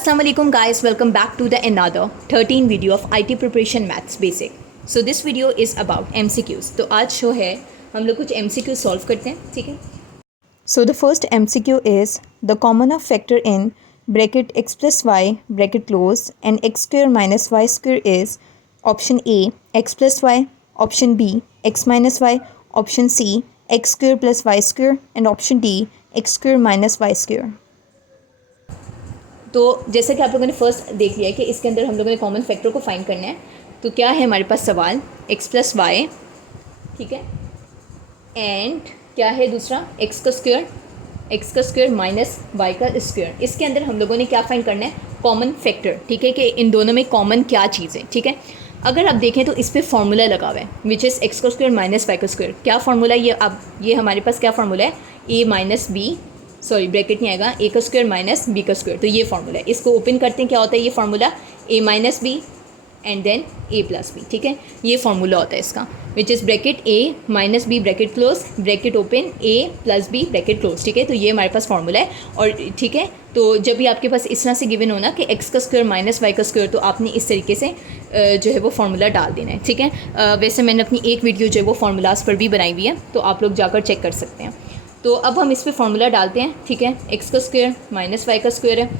Assalamualaikum guys, welcome back to the another 13 video of IT preparation maths basic. So this video is about MCQs. तो आज show है हम लोग कुछ MCQ solve करते हैं, ठीक है. So the first MCQ is the common of factor in bracket x plus y bracket close and x square minus y square is option A x plus y, option B x minus y, option C x square plus y square and option D x square minus y square. तो जैसे कि आप लोगों ने first देख लिया कि इसके अंदर हम लोगों ने कॉमन फैक्टर को फाइंड करना है. तो क्या है हमारे पास सवाल x प्लस वाई, ठीक है, एंड क्या है दूसरा x का स्क्वायर माइनस y का स्क्वायर. इसके अंदर हम लोगों ने क्या फाइंड करना है, कॉमन फैक्टर, ठीक है, कि इन दोनों में कॉमन क्या चीज़ है, ठीक है. अगर आप देखें तो इस पर फॉर्मूला लगा हुआ है विच इज़ x का स्क्वायर माइनस y का स्क्वायर. क्या फार्मूला ये, अब ये हमारे पास क्या फार्मूला है, a minus B, sorry bracket नहीं आएगा, ए का स्क्वायर माइनस बी का स्क्वायर. तो ये फार्मूला है, इसको ओपन करते हैं, क्या होता है ये formula, A minus B and then A plus B, ठीक है. ये फार्मूला होता है इसका which is bracket A minus B bracket close bracket open A plus B bracket close, ठीक है. तो ये हमारे पास फार्मूला है. और ठीक है, तो जब भी आपके पास इस तरह से गिवन होना कि एक्स का स्क्वायर माइनस वाई का स्क्वायर, तो आपने इस तरीके से जो है वो फार्मूला डाल देना है, ठीक है. वैसे मैंने अपनी एक वीडियो जो है वो फार्मूलाज पर भी बनाई हुई है, तो आप लोग जाकर चेक कर सकते हैं. तो अब हम इस पर फार्मूला डालते हैं, ठीक है. एक्स का स्क्वायर माइनस वाई का स्क्वायर है,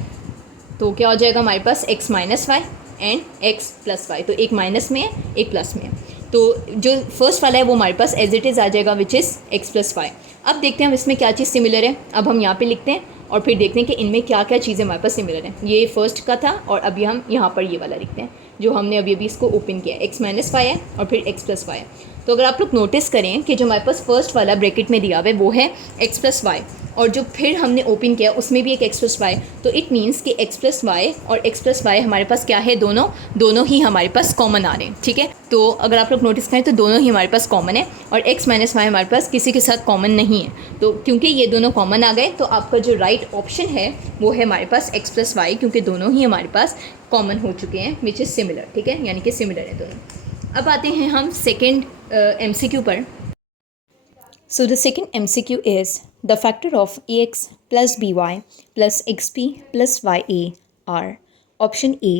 तो क्या हो जाएगा हमारे पास X minus Y and X plus Y. तो एक माइनस में है एक प्लस में है, तो जो फर्स्ट वाला है वो हमारे पास एज इट इज़ आ जाएगा which is X plus Y. अब देखते हैं हम इसमें क्या चीज़ सिमिलर है. अब हम यहाँ पे लिखते हैं और फिर देखते हैं कि इनमें क्या क्या चीज़ें हमारे पास सिमिलर हैं. ये फर्स्ट का था और अभी हम यहाँ पर ये वाला लिखते हैं जो हमने अभी इसको ओपन किया है. एक्स माइनस वाई है और फिर एक्स प्लस वाई है. तो अगर आप लोग नोटिस करें कि जो हमारे पास फर्स्ट वाला ब्रैकेट में दिया हुआ है वो है एक्स प्लस वाई, और जो फिर हमने ओपन किया उसमें भी एक एक्स प्लस वाई. तो इट मीन्स कि एक्स प्लस वाई और एक्स प्लस वाई हमारे पास क्या है, दोनों ही हमारे पास कॉमन आ रहे हैं, ठीक है. तो अगर आप लोग नोटिस करें तो दोनों ही हमारे पास कॉमन है और एक्स माइनस वाई हमारे पास किसी के साथ कॉमन नहीं है. तो क्योंकि ये दोनों कॉमन आ गए तो आपका जो राइट ऑप्शन है वो है हमारे पास एक्स प्लस वाई, क्योंकि दोनों ही हमारे पास कॉमन हो चुके हैं विच इज़ सिमिलर, ठीक है, यानी कि सिमिलर है दोनों. अब आते हैं हम सेकेंड MCQ पर. So the second MCQ is the factor of ax plus by plus xp plus ya are option A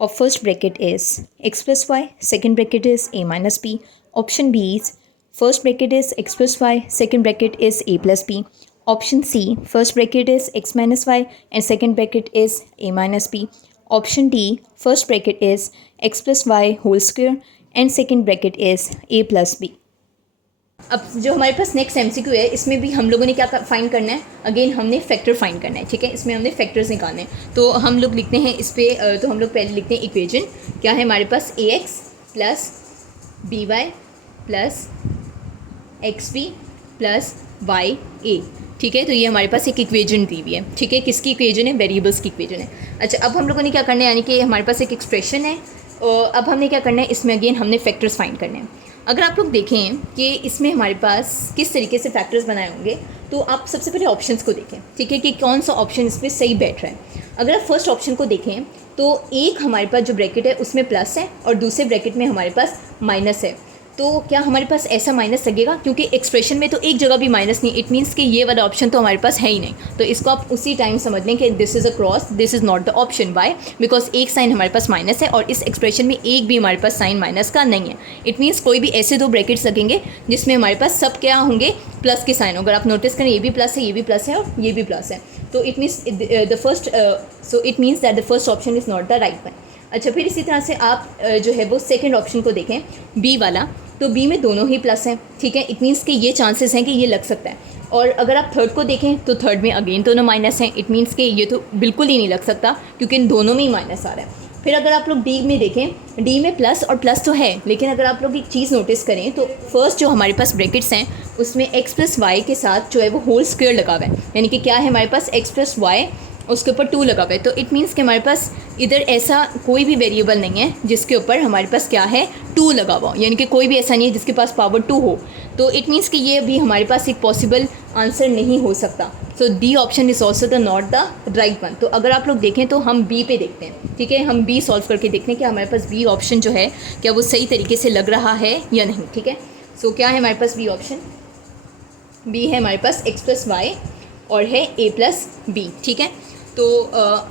of first bracket is x plus y, second bracket is a minus b. Option B is first bracket is x plus y, second bracket is a plus b. Option C first bracket is x minus y and second bracket is a minus b. Option D first bracket is x plus y whole square and second bracket is a plus b. अब जो हमारे पास next MCQ है इसमें भी हम लोगों ने क्या फाइंड करना है, अगेन हमने फैक्टर फाइंड करना है, ठीक है. इसमें हमने फैक्टर्स निकालने हैं. तो हम लोग लिखते हैं इस पर, तो हम लोग पहले लिखते हैं इक्वेशन. क्या है हमारे पास, ax plus B Y plus X B plus Y A, ठीक है. तो ये हमारे पास एक इक्वेशन दी हुई है, ठीक है. किसकी इक्वेशन है, वेरिएबल्स की इक्वेशन है. अच्छा, अब हम लोगों ने क्या करना है, यानी कि हमारे पास एक एक्सप्रेशन है और अब हमने क्या करना है, इसमें अगेन हमने फैक्टर्स फाइंड करने हैं. अगर आप लोग देखें कि इसमें हमारे पास किस तरीके से फैक्टर्स बनाए होंगे, तो आप सबसे पहले ऑप्शंस को देखें, ठीक है, कि कौन सा ऑप्शन इस पर सही बैठ रहा है. अगर आप फर्स्ट ऑप्शन को देखें तो एक हमारे पास जो ब्रैकेट है उसमें प्लस है और दूसरे ब्रैकेट में हमारे पास माइनस है. तो क्या हमारे पास ऐसा माइनस लगेगा, क्योंकि एक्सप्रेशन में तो एक जगह भी माइनस नहीं, इट मीन्स कि ये वाला ऑप्शन तो हमारे पास है ही नहीं. तो इसको आप उसी टाइम समझ लें कि this is a cross, this is not the option. Why, because एक साइन हमारे पास माइनस है और इस एक्सप्रेशन में एक भी हमारे पास साइन माइनस का नहीं है. इट मीन्स कोई भी ऐसे दो ब्रैकेट्स लगेंगे जिसमें हमारे पास सब क्या होंगे, प्लस के साइन. अगर आप नोटिस करें ये भी प्लस है, ये भी प्लस है और ये भी प्लस है. तो it means it means that the first option is not the right one. अच्छा, फिर इसी तरह से आप जो है वो सेकेंड ऑप्शन को देखें, बी वाला, तो बी में दोनों ही प्लस हैं, ठीक है. इट मीन्स कि ये चांसेस हैं कि ये लग सकता है. और अगर आप थर्ड को देखें तो थर्ड में अगेन दोनों माइनस हैं. इट मीन्स कि ये तो बिल्कुल ही नहीं लग सकता क्योंकि इन दोनों में ही माइनस आ रहा है. फिर अगर आप लोग डी में देखें, डी में प्लस और प्लस तो है, लेकिन अगर आप लोग एक चीज़ नोटिस करें तो फर्स्ट जो हमारे पास ब्रैकेट्स हैं उसमें एक्स प्लस वाई के साथ जो है वो होल स्क्वायर लगा हुआ है, यानी कि क्या है हमारे पास एक्स प्लस वाई उसके ऊपर 2 लगा हुआ है. तो इट मीन्स कि हमारे पास इधर ऐसा कोई भी वेरिएबल नहीं है जिसके ऊपर हमारे पास क्या है 2 लगा हुआ, यानी कि कोई भी ऐसा नहीं है जिसके पास पावर 2 हो. तो इट मीन्स कि ये भी हमारे पास एक पॉसिबल आंसर नहीं हो सकता. So D option is also the not the right one. तो अगर आप लोग देखें तो हम बी पे देखते हैं, ठीक है, हम बी सॉल्व करके देखते हैं कि हमारे पास बी ऑप्शन जो है क्या वो सही तरीके से लग रहा है या नहीं, ठीक है. सो क्या है हमारे पास बी ऑप्शन, बी है हमारे पास एक्स प्लस वाई और है ए प्लस बी, ठीक है. तो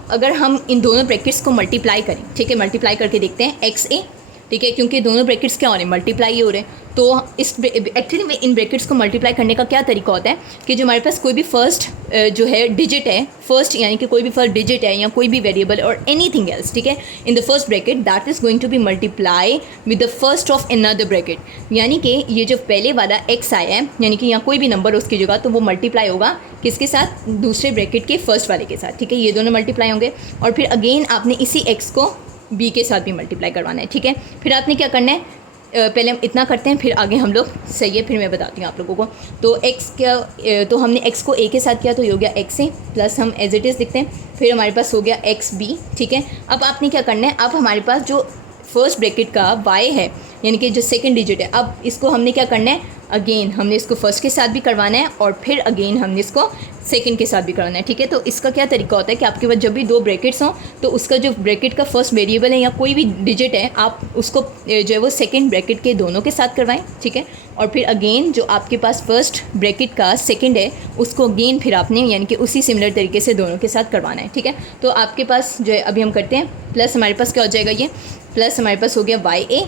अगर हम इन दोनों ब्रैकेट्स को मल्टीप्लाई करें, ठीक है, मल्टीप्लाई करके देखते हैं एक्स ए, ठीक है, क्योंकि दोनों ब्रैकेट्स क्या हो रहे हैं, मल्टीप्लाई हो रहे हैं। तो इस एक्चुअली में इन ब्रैकेट्स को मल्टीप्लाई करने का क्या तरीका होता है कि जो हमारे पास कोई भी फर्स्ट जो है डिजिट है, फर्स्ट यानी कि कोई भी फर्स्ट डिजिट है या कोई भी वेरिएबल और एनीथिंग एल्स, ठीक है, in the first bracket that is going to be multiply with the first of another bracket, यानी कि ये जो पहले वाला एक्स आया है, यानी कि यहाँ कोई भी नंबर उसकी जगह, तो वो मल्टीप्लाई होगा किसके साथ, दूसरे ब्रैकेट के फर्स्ट वाले के साथ, ठीक है, ये दोनों मल्टीप्लाई होंगे। और फिर अगेन आपने इसी एक्स को बी के साथ भी मल्टीप्लाई करवाना है, ठीक है। फिर आपने क्या करना है, पहले हम इतना करते हैं, फिर आगे हम लोग, सही है, फिर मैं बताती हूँ आप लोगों को। तो एक्स क्या, तो हमने एक्स को ए के साथ किया तो ये हो गया एक्स ए प्लस हम एज इट इज़ लिखते हैं, फिर हमारे पास हो गया एक्स बी, ठीक है। अब आपने क्या करना है, अब हमारे पास जो फर्स्ट ब्रैकेट का वाई है, यानी कि जो सेकंड डिजिट है, अब इसको हमने क्या करना है, अगेन हमने इसको फर्स्ट के साथ भी करवाना है और फिर अगेन हमने इसको सेकंड के साथ भी करवाना है, ठीक है। तो इसका क्या तरीका होता है कि आपके पास जब भी दो ब्रैकेट्स हों तो उसका जो ब्रैकेट का फर्स्ट वेरिएबल है या कोई भी डिजिट है, आप उसको जो है वो सेकंड ब्रैकेट के दोनों के साथ करवाएं, ठीक है। और फिर अगेन जो आपके पास फर्स्ट ब्रैकेट का सेकंड है उसको अगेन फिर आपने यानी कि उसी सिमिलर तरीके से दोनों के साथ करवाना है, ठीक है। तो आपके पास जो है अभी हम करते हैं, प्लस हमारे पास क्या हो जाएगा, ये प्लस हमारे पास हो गया वाई ए,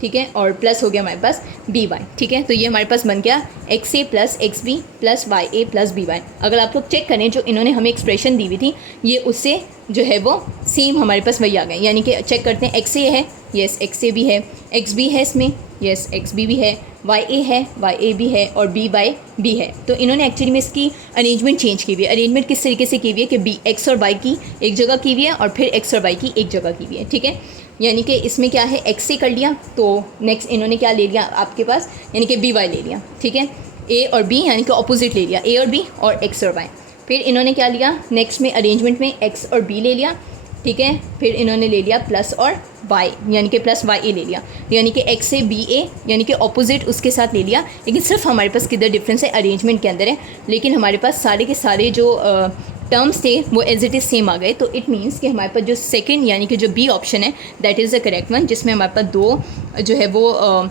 ठीक है, और प्लस हो गया हमारे पास बी वाई, ठीक है। तो ये हमारे पास बन गया X A plus X B plus Y A plus B Y. अगर आप लोग चेक करें जो इन्होंने हमें एक्सप्रेशन दी हुई थी, ये उससे जो है वो सेम हमारे पास वही आ गए, यानी कि चेक करते हैं, एक्स ए है, येस एक्स ए भी है, एक्स बी है इसमें, येस एक्स बी भी है, वाई ए है, वाई ए भी है और बी वाई बी है। तो इन्होंने एक्चुअली में इसकी अरेंजमेंट चेंज की हुई है। अरेंजमेंट किस तरीके से की हुई है कि बी एक्स और वाई की एक जगह की हुई है और फिर एक्स और वाई की एक जगह की हुई है, ठीक है। यानी कि इसमें क्या है, एक्स से कर लिया, तो नेक्स्ट इन्होंने क्या ले लिया आपके पास, यानी कि बी वाई ले लिया, ठीक है, ए और बी यानी कि ऑपोजिट ले लिया, ए और बी और एक्स और वाई। फिर इन्होंने क्या लिया नेक्स्ट में अरेंजमेंट में, एक्स और बी ले लिया, ठीक है। फिर इन्होंने ले लिया प्लस और वाई, यानी कि प्लस वाई ए ले लिया, यानी कि एक्स से बी ए यानी कि ऑपोजिट उसके साथ ले लिया। लेकिन सिर्फ हमारे पास किधर डिफरेंस है, अरेंजमेंट के अंदर है, लेकिन हमारे पास सारे के सारे जो टर्म्स थे वो एज इट इज़ सेम आ गए। तो इट मीन्स कि हमारे पास जो सेकंड यानी कि जो बी ऑप्शन है that is the correct one, जिसमें हमारे पास दो जो है वो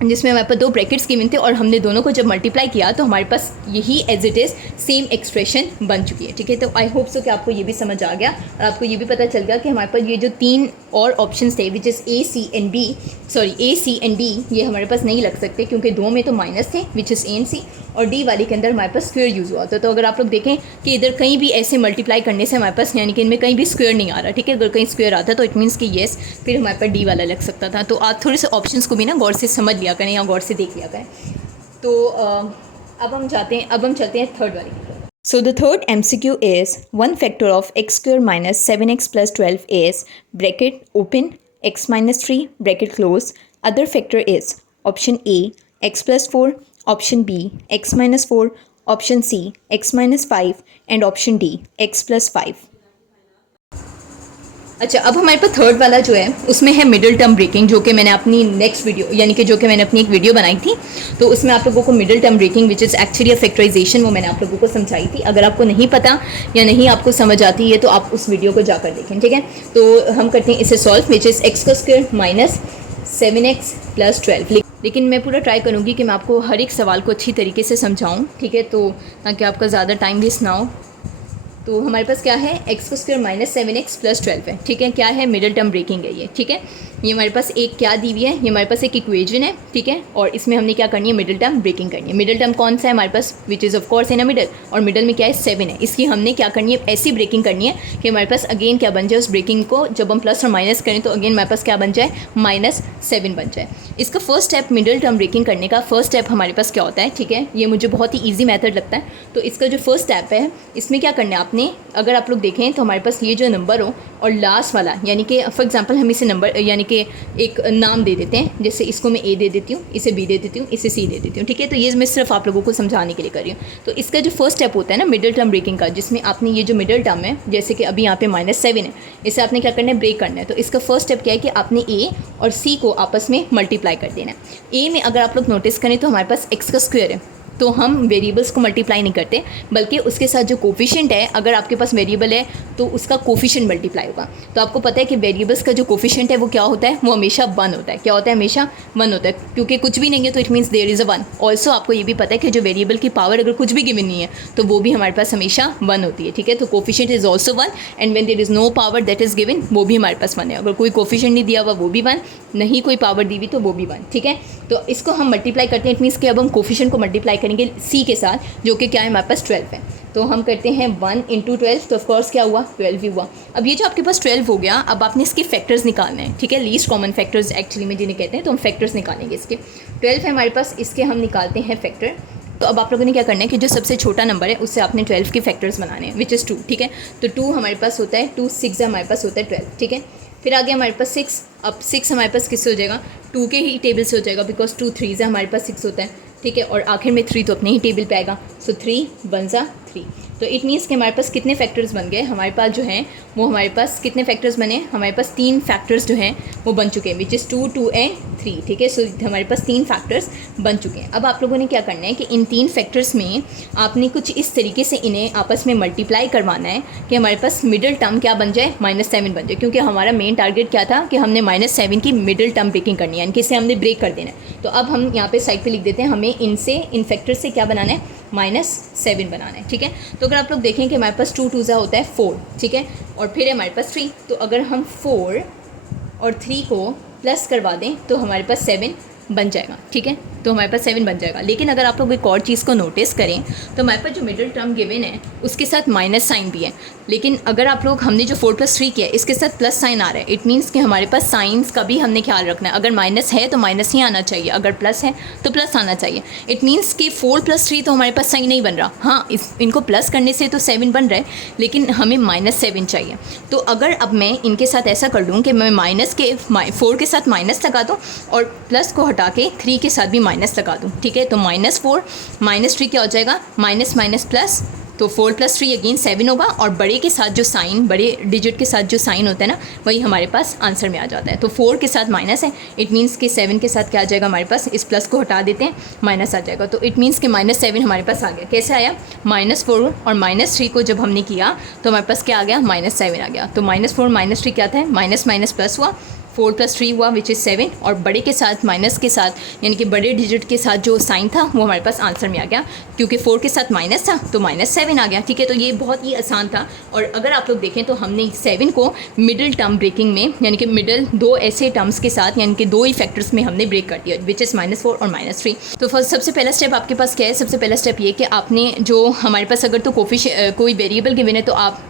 जिसमें हमारे पास दो ब्रैकेट्स गिवन थे और हमने दोनों को जब मल्टीप्लाई किया तो हमारे पास यही as it is same expression बन चुकी है, ठीक है। तो आई होप सो कि आपको ये भी समझ आ गया और आपको ये भी पता चल गया कि हमारे पास ये जो तीन और ऑप्शंस थे which is A C and B, sorry A C and D, ये हमारे पास नहीं लग सकते क्योंकि दो में तो माइनस थे विच इज़ ए एंड सी, और डी वाले के अंदर हमारे पास स्क्वायर यूज़ हुआ था। तो अगर आप लोग देखें कि इधर कहीं भी ऐसे मल्टीप्लाई करने से हमारे पास यानी कि इनमें कहीं भी स्क्वायर नहीं आ रहा, ठीक है, अगर कहीं स्क्वायर आता तो इट मीन्स कि येस फिर हमारे पास डी वाला लग सकता था। तो आप थोड़े से ऑप्शंस को भी ना गौर से समझ लिया करें या गौर से देख लिया करें। तो अब हम चलते हैं थर्ड वाले की तरफ। So the third MCQ is 1 factor of x square minus 7x plus 12 is bracket open x minus 3 bracket close. Other factor is option A x plus 4, option B x minus 4, option C x minus 5 and option D x plus 5. अच्छा, अब हमारे पास third वाला जो है उसमें है middle term breaking, जो कि मैंने अपनी नेक्स्ट वीडियो यानी कि जो कि मैंने अपनी एक वीडियो बनाई थी तो उसमें आप लोगों को middle term breaking which is actually a factorisation वो मैंने आप लोगों को समझाई थी। अगर आपको नहीं पता या नहीं आपको समझ आती है तो आप उस वीडियो को जाकर देखें, ठीक है। तो हम करते हैं इसे सॉल्व, विच इज़ एक्स का स्क्वायर माइनस 7x प्लस 12। लेकिन मैं पूरा ट्राई करूँगी कि मैं आपको हर एक सवाल को अच्छी तरीके से समझाऊँ, ठीक है, तो ताकि आपका ज़्यादा टाइम वेस्ट ना हो। तो हमारे पास क्या है, एक्स का स्क्वायर माइनस 7x प्लस 12 है, ठीक है, क्या है, मिडिल टर्म ब्रेकिंग है ये, ठीक है। ये हमारे पास एक क्या दी हुई है, ये हमारे पास एक इक्वेशन है, ठीक है, और इसमें हमने क्या करनी है, मिडिल टर्म ब्रेकिंग करनी है। मिडिल टर्म कौन सा है हमारे पास, which is of course in a middle, और मिडिल में क्या है 7 है, इसकी हमने क्या करनी है, ऐसी ब्रेकिंग करनी है कि हमारे पास अगेन क्या बन जाए, उस ब्रेकिंग को जब हम प्लस और माइनस करें तो अगेन हमारे पास क्या बन जाए, -7 बन जाए। इसका first step middle term breaking करने का फर्स्ट स्टेप हमारे पास क्या होता है, ठीक है, ये मुझे बहुत ही ईजी मेथड लगता है। तो इसका जो फर्स्ट स्टेप है इसमें क्या करना है आपने, अगर आप लोग देखें तो हमारे पास ये जो नंबर हो और लास्ट वाला यानी कि फॉर एग्जांपल हम इसे नंबर यानी कि एक नाम दे देते हैं, जैसे इसको मैं ए दे देती हूँ, इसे बी दे देती हूँ, इसे सी दे देती हूँ, ठीक है। तो ये मैं सिर्फ आप लोगों को समझाने के लिए कर रही हूँ। तो इसका जो फर्स्ट स्टेप होता है ना मिडिल टर्म ब्रेकिंग का, जिसमें आपने ये जो मिडिल टर्म है जैसे कि अभी यहाँ पे -7 है, इसे आपने क्या करना है, ब्रेक करना है। तो इसका फर्स्ट स्टेप क्या है कि आपने ए और सी को आपस में मल्टीप्लाई कर देना है। ए में अगर आप लोग नोटिस करें तो हमारे पास एक्स का स्क्वायर है, तो हम वेरिएबल्स को मल्टीप्लाई नहीं करते, बल्कि उसके साथ जो कोफिशिएंट है, अगर आपके पास वेरिएबल है तो उसका कोफिशिएंट मल्टीप्लाई होगा। तो आपको पता है कि वेरिएबल्स का जो कोफिशिएंट है वो क्या होता है, वो हमेशा 1 होता है। क्या होता है? हमेशा 1 होता है, क्योंकि कुछ भी नहीं है तो it means there is a 1। Also आपको ये भी पता है कि जो वेरिएबल की पावर अगर कुछ भी गिवन नहीं है तो वो भी हमारे पास हमेशा 1 होती है, ठीक है। तो coefficient is also 1 and when there is no power that is given, वो भी हमारे पास 1 है। अगर कोई कोफिशिएंट नहीं दिया हुआ वो भी 1, नहीं कोई पावर दी हुई तो वो भी 1, ठीक है। तो इसको हम मल्टीप्लाई करते हैं, इट मीन्स कि अब हम कोफिशिएंट को मल्टीप्लाई करेंगे सी के साथ, जो कि क्या है हमारे पास 12 है। तो हम करते हैं 1 × 12, तो ऑफकोर्स क्या हुआ, 12 ही हुआ। अब ये जो आपके पास 12 हो गया, अब आपने इसके फैक्टर्स निकालने हैं, ठीक है। लीस्ट कॉमन फैक्टर्स एक्चुअली में जिन्हें कहते हैं, तो हम फैक्टर्स निकालेंगे इसके। 12 है हमारे पास, इसके हम निकालते हैं फैक्टर। तो अब आप लोगों ने क्या करना है कि जो सबसे छोटा नंबर है उससे आपने 12 के फैक्टर्स बनाने हैं, विच इज़ 2, ठीक है। तो 2 हमारे पास होता है 2, 6 हमारे पास होता है 12, ठीक है। फिर आगे हमारे पास 6, अब 6 हमारे पास किससे हो जाएगा, 2 के ही टेबल से हो जाएगा, बिकॉज 2 3 हमारे पास 6 होता है, ठीक है। और आखिर में 3 तो अपने ही टेबल पे आएगा, सो 3 1 जा 3। तो इट मीन्स कि हमारे पास कितने फैक्टर्स बन गए, हमारे पास जो हैं वो हमारे पास कितने फैक्टर्स बने, हमारे पास 3 फैक्टर्स जो हैं वो बन चुके हैं, विच इज़ 2, 2 एंड 3, ठीक है। सो हमारे पास 3 फैक्टर्स बन चुके हैं। अब आप लोगों ने क्या करना है कि इन 3 फैक्टर्स में आपने कुछ इस तरीके से इन्हें आपस में मल्टीप्लाई करवाना है कि हमारे पास मिडिल टर्म क्या बन जाए, -7 बन जाए, क्योंकि हमारा मेन टारगेट क्या था कि हमने -7 की मिडिल टर्म ब्रेकिंग करनी है, यानी कि इसे हमने ब्रेक कर देना है। तो अब हम यहाँ पे साइड पे लिख देते हैं, हमें इन फैक्टर्स से क्या बनाना है, -7 बनाना है, ठीक है। तो अगर आप लोग देखें कि हमारे पास 2 2 होता है 4, ठीक है, और फिर है हमारे पास 3। तो अगर हम 4 और 3 को प्लस करवा दें तो हमारे पास 7 बन जाएगा, ठीक है। तो हमारे पास 7 बन जाएगा। लेकिन अगर आप लोग एक और चीज़ को नोटिस करें तो हमारे पास जो मिडिल टर्म गिवन है उसके साथ माइनस साइन भी है। लेकिन अगर आप लोग, हमने जो 4 + 3 किया है इसके साथ प्लस साइन आ रहा है, इट मीन्स कि हमारे पास साइंस का भी हमने ख्याल रखना है। अगर माइनस है तो माइनस ही आना चाहिए, अगर प्लस है तो प्लस आना चाहिए। इट मीन्स कि 4 + 3 तो हमारे पास साइन नहीं बन रहा। हाँ, इनको प्लस करने से तो 7 बन रहा है, लेकिन हमें -7 चाहिए। तो अगर अब मैं इनके साथ ऐसा कर लूँ कि मैं 4 के साथ माइनस लगा दूँ और प्लस को हटा के 3 के साथ भी माइनस लगा दूँ, ठीक है। तो -4 -3 क्या हो जाएगा, माइनस माइनस प्लस, तो 4 + 3 अगेन 7 होगा, और बड़े के साथ जो साइन, बड़े डिजिट के साथ जो साइन होता है ना, वही हमारे पास आंसर में आ जाता है। तो 4 के साथ माइनस है, इट मीन्स कि 7 के साथ क्या आ जाएगा हमारे पास, इस प्लस को हटा देते हैं, माइनस आ जाएगा। तो इट मीन्स कि -7 हमारे पास आ गया। कैसे आया, -4 और -3 को जब हमने किया तो हमारे पास क्या आ गया, -7 आ गया। तो -4 -3 क्या था, माइनस माइनस प्लस हुआ, 4 + 3 हुआ विच इज़ 7, और बड़े के साथ माइनस के साथ, यानी कि बड़े डिजिट के साथ जो साइन था वो हमारे पास आंसर में आ गया, क्योंकि 4 के साथ माइनस था तो -7 आ गया, ठीक है। तो ये बहुत ही आसान था। और अगर आप लोग देखें तो हमने 7 को मिडिल टर्म ब्रेकिंग में, यानी कि मिडिल 2 ऐसे टर्म्स के साथ, यानी कि 2 ही फैक्टर्स में हमने ब्रेक कर दिया, विच इज़ -4 और -3। तो फर्स्ट सबसे पहला स्टेप आपके पास क्या है, सबसे पहला स्टेप ये कि आपने जो हमारे पास अगर तो कोई वेरिएबल गिवन है तो आप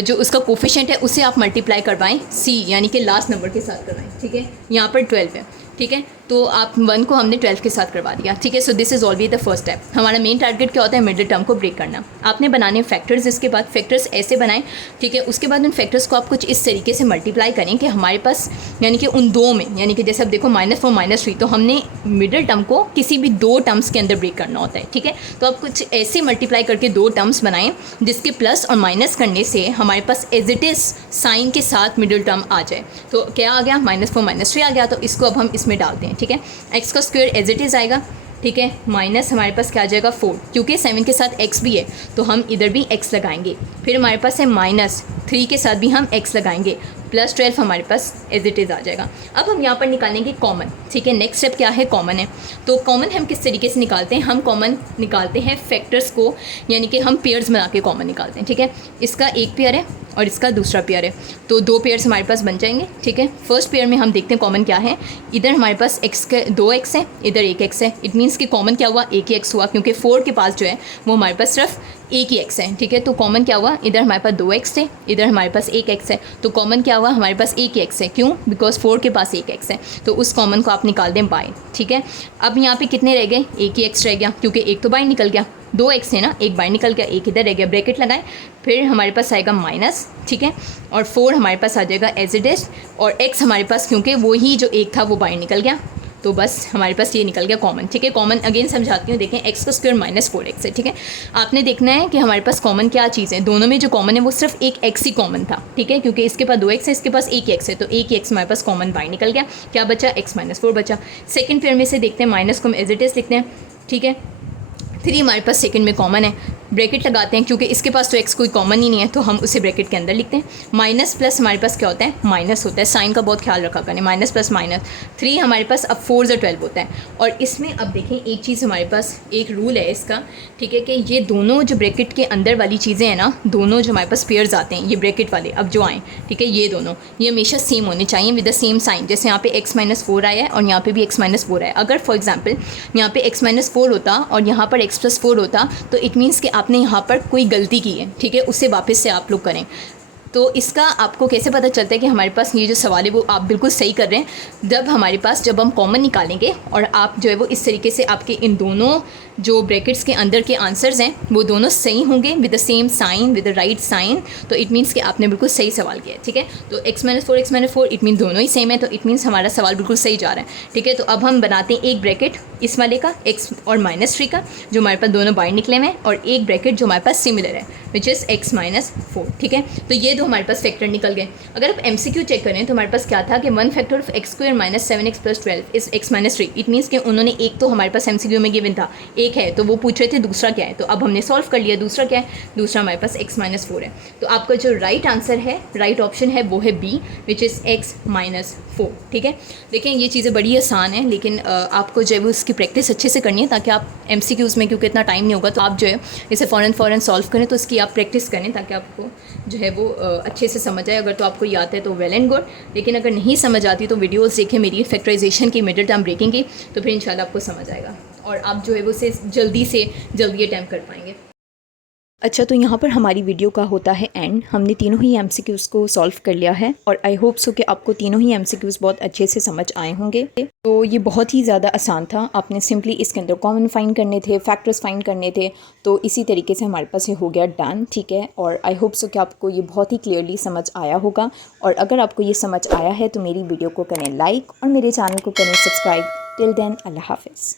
जो उसका कोफिशिएंट है उसे आप मल्टीप्लाई करवाएं सी, यानी कि लास्ट नंबर के साथ करवाएं, ठीक है। यहाँ पर 12 है, ठीक है, तो आप 1 को हमने 12 के साथ करवा दिया, ठीक है। So this is always the first step. हमारा मेन टारगेट क्या होता है, मिडिल टर्म को ब्रेक करना। आपने बनाने फैक्टर्स, इसके बाद फैक्टर्स ऐसे बनाएं, ठीक है। उसके बाद उन फैक्टर्स को आप कुछ इस तरीके से मल्टीप्लाई करें कि हमारे पास, यानी कि उन 2 में, यानी कि जैसे अब देखो -4 -3, तो हमने मिडिल टर्म को किसी भी 2 टर्म्स के अंदर ब्रेक करना होता है, ठीक है। तो आप कुछ ऐसे मल्टीप्लाई करके 2 टर्म्स बनाएं जिसके प्लस और माइनस करने से हमारे पास एज इट इज़ साइन के साथ मिडिल टर्म आ जाए। तो क्या आ गया, -4 -3 आ गया। तो इसको अब हम इसमें डालते हैं, ठीक है। x का स्क्वायर एज इट इज़ आएगा, ठीक है, माइनस हमारे पास क्या आ जाएगा 4, क्योंकि 7 के साथ x भी है तो हम इधर भी x लगाएंगे। फिर हमारे पास है -3 के साथ भी हम x लगाएंगे, +12 हमारे पास एज इट इज़ आ जाएगा। अब हम यहाँ पर निकालेंगे कॉमन, ठीक है। नेक्स्ट स्टेप क्या है, कॉमन है। तो कॉमन हम किस तरीके से निकालते हैं, हम कॉमन निकालते हैं फैक्टर्स को, यानी कि हम पेयर्स बना के कॉमन निकालते हैं, ठीक है। इसका एक पेयर है और इसका दूसरा पेयर है, तो 2 पेयर्स हमारे पास बन जाएंगे, ठीक है। फर्स्ट पेयर में हम देखते हैं कॉमन क्या है। इधर हमारे पास x के 2x है, इधर 1x है, इट मीन्स कि कॉमन क्या हुआ, एक ही x हुआ, क्योंकि 4 के पास जो है वो हमारे पास सिर्फ एक ही x है, ठीक है। तो कॉमन क्या हुआ, इधर हमारे पास 2x थे, इधर हमारे पास 1x है, तो कॉमन क्या हुआ, हमारे पास एक ही x है। क्यों, बिकॉज 4 के पास 1x है, तो उस कॉमन को आप निकाल दें बाय, ठीक है। अब यहाँ पे कितने रह गए, एक ही x रह गया, क्योंकि एक तो बाय निकल गया, 2x है ना, एक बाय निकल गया, एक इधर रह गया, ब्रैकेट लगाएं, फिर हमारे पास आएगा माइनस, ठीक है, और 4 हमारे पास आ जाएगा एज इट इज, और x हमारे पास क्योंकि वो ही जो एक था वो बाय निकल गया, तो बस हमारे पास ये निकल गया कॉमन, ठीक है। कॉमन अगेन समझाती हूँ, देखें x का स्क्वायर -4x है, ठीक है। आपने देखना है कि हमारे पास कॉमन क्या चीज़ है, दोनों में जो कॉमन है वो सिर्फ एक x ही कॉमन था, ठीक है, क्योंकि इसके पास 2x है, इसके पास एक x है, तो एक ही x हमारे पास कॉमन बाय निकल गया, क्या बचा, x -4 बचा। सेकेंड पेयर में से देखते हैं, माइनस को हम एज इट इज लिखते हैं, ठीक है। 3 हमारे पास सेकंड में कॉमन है, ब्रैकेट लगाते हैं क्योंकि इसके पास तो x कोई कॉमन ही नहीं है, तो हम उसे ब्रैकेट के अंदर लिखते हैं। माइनस प्लस हमारे पास क्या होता है, माइनस होता है, साइन का बहुत ख्याल रखा करें, माइनस प्लस माइनस। 3 हमारे पास अब 4 से 12 होता है। और इसमें अब देखें एक चीज़ हमारे पास एक रूल है इसका, ठीक है, कि ये दोनों जो ब्रैकेट के अंदर वाली चीज़ें हैं ना, दोनों जो हमारे पास पेयर्स आते हैं ये ब्रैकेट वाले अब जो आए, ठीक है, ये दोनों ये हमेशा सेम होने चाहिए विद द सेम साइन। जैसे यहाँ पे x-4 आया है और यहाँ पे भी x-4 आया है। अगर फॉर एग्जांपल यहाँ पे x-4 होता और यहाँ पर x+4 होता तो इट मीन्स कि आपने यहाँ पर कोई गलती की है, ठीक है, उससे वापस से आप लोग करें। तो इसका आपको कैसे पता चलता है कि हमारे पास ये जो सवाल है वो आप बिल्कुल सही कर रहे हैं, जब हमारे पास जब हम कॉमन निकालेंगे और आप जो है वो इस तरीके से आपके इन दोनों जो ब्रैकेट्स के अंदर के आंसर्स हैं वो दोनों सही होंगे with the same sign, with the right sign, तो इट मीन्स कि आपने बिल्कुल सही सवाल किया है, ठीक है। तो x-4 इट मीन दोनों ही सेम है, तो इट मीन्स हमारा सवाल बिल्कुल सही जा रहा है, ठीक है। तो अब हम बनाते हैं एक ब्रैकेट इस वाले का x और -3 का जो हमारे पास दोनों बाहर निकले हुए हैं, और एक ब्रैकेट जो हमारे पास सिमिलर है विच इज़ x-4, ठीक है। तो ये दो हमारे पास फैक्टर निकल गए। अगर आप MCQ चेक करें तो हमारे पास क्या था कि 1 factor of x² - 7x + 12 is x-3। It means कि उन्होंने एक तो हमारे पास MCQ में गिवन था, एक है तो वो पूछ रहे थे दूसरा क्या है, तो अब हमने सॉल्व कर लिया। दूसरा क्या है, दूसरा हमारे पास x-4 है। तो आपका जो राइट आंसर है, राइट ऑप्शन है वो है B विच इज़ x-4, ठीक है। देखें ये चीज़ें बड़ी आसान है, लेकिन आपको जो है वो उसकी प्रैक्टिस अच्छे से करनी है ताकि आप MCQs में, क्योंकि इतना टाइम नहीं होगा, तो आप जो है इसे फ़ौरन सॉल्व करें, तो इसकी आप प्रैक्टिस करें ताकि आपको जो है वो अच्छे से समझ आए। अगर तो आपको याद है तो वेल एंड गुड, लेकिन अगर नहीं समझ आती तो वीडियोस देखें मेरी फैक्टराइजेशन की, मिडिल टर्म ब्रेकिंग की, तो फिर इंशाल्लाह आपको समझ आएगा और आप जो है वो उसे जल्दी से जल्दी अटैम्प्ट कर पाएंगे। अच्छा, तो यहाँ पर हमारी वीडियो का होता है एंड। हमने तीनों ही MCQs को सॉल्व कर लिया है और आई होप सो कि आपको तीनों ही MCQs बहुत अच्छे से समझ आए होंगे। तो ये बहुत ही ज़्यादा आसान था, आपने सिंपली इसके अंदर कॉमन फाइंड करने थे, फैक्टर्स फाइंड करने थे, तो इसी तरीके से हमारे पास ये हो गया डन, ठीक है। और आई होप सो कि आपको ये बहुत ही क्लियरली समझ आया होगा, और अगर आपको ये समझ आया है तो मेरी वीडियो को करें लाइक और मेरे चैनल को करें सब्सक्राइब। टिल देन, अल्लाह हाफिज़।